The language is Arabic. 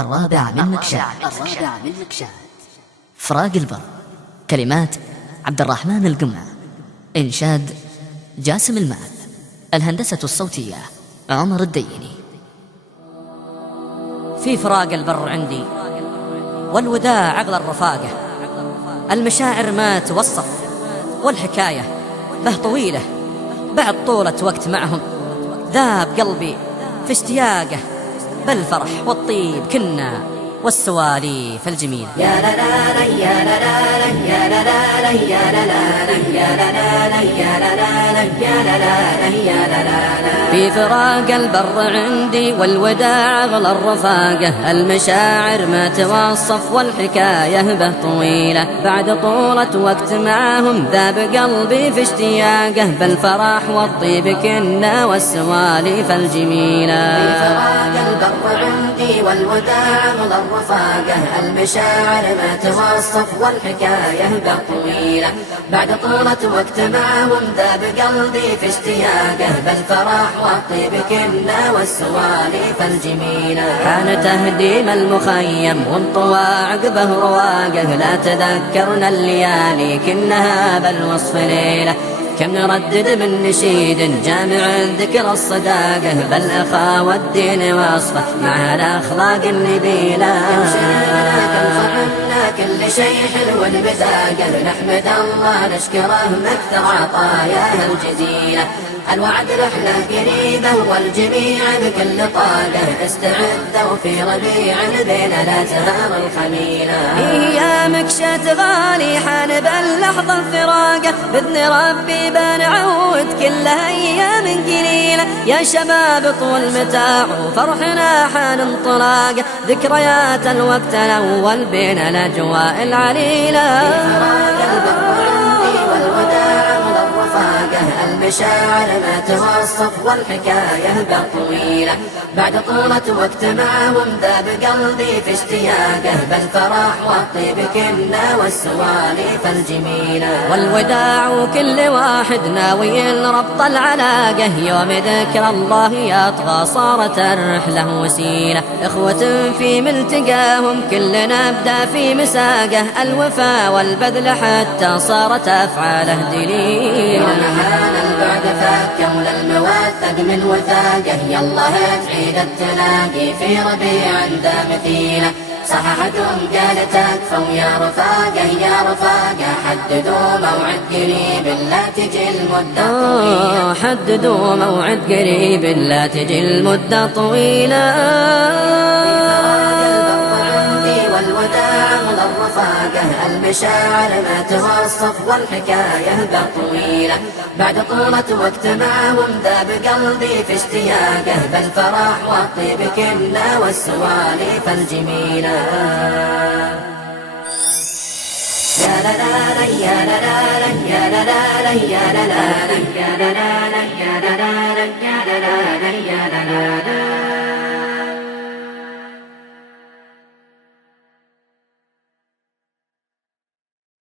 الرابع من مكشات. فراق البر. كلمات عبد الرحمن القمة. إنشاد جاسم المال. الهندسة الصوتية عمر الديني. في فراق البر عندي والوداع أغلى الرفاقة، المشاعر ما توصف والحكاية به طويلة، بعد طولة وقت معهم ذاب قلبي في اشتياقه، بالفرح والطيب كنا والسواليف الجميلة. يا لا لا لا يا لا لا لا يا لا لا لا يا لا لا لا يا لا لا لا يا لا لا لا يا لا لا لا يا لا لا لا. في فراق البر عندي والوداع أغلى الرفاقة، المشاعر ما توصف والحكاية به طويلة، بعد طولة وقت معهم ذاب قلبي في اشتياقه، بالفرح والطيب كنا والسواليف الجميلة. في فراق البر عندي والوداع أغلى الرفاقة، المشاعر ما توصف والحكاية به طويلة، بعد طولة وقت معهم ذاب قلبي في اشتياقه، بالفرح والطيب كنا والسواليف الجميلة. كان تهديم المخيم وانطوى عقبه رواقه، لا تذكرنا الليالي كنها بالوصف ليلة، كم نردد من نشيد جامع ذكر الصداقة، بالأخا والدين وصفه مع الأخلاق النبيلة. كل شيء حلو بذاقه، نحمد الله نشكره أكثر عطاياه الجزيلة، الوعد رحلة قريبة والجميع بكل طاقة، استعدوا في ربيع بين الأزهار الخميلة. يا مكشات غالي حان باللحظة فراقه، بإذن ربي بنعود كل أيام قليلة، يا شباب طول متاع وفرحنا حان انطلاقه، ذكريات الوقت الأول بين الأجواء العليلة. المشاعر ما توصف والحكاية به طويلة، بعد طولة وقت معهم ذاب قلبي في اشتياقه، بالفرح والطيب كنا والسواليف الجميلة. والوداع وكل واحد ناوي ربط العلاقة، يوم ذكر الله يطغى صارت الرحلة وسيلة، إخوة في ملتقاهم كلنا نبدأ في مساقه، الوفا والبذل حتى صارت أفعاله دليلة. بعد فكوا للموثق من وثاقه، يلا تعيد التلاقي في ربيع ذا مثيله، صححتهم قال تكفوا يا رفاقه يا رفاقه، حددوا موعد قريب لا تجي المدة طويلة. حددوا موعد قريب لا تجي المدة طويلة. المشاعر ما توصف والحكاية به طويلة، بعد طولة وقت معهم ذاب قلبي في اشتياقه، بالفرح والطيب كنا والسواليف الجميلة. يا لا لا لا يا لا لا لا يا لا لا لا يا لا لا لا يا لا لا لا يا لا لا لا يا لا لا لا يا لا لا لا.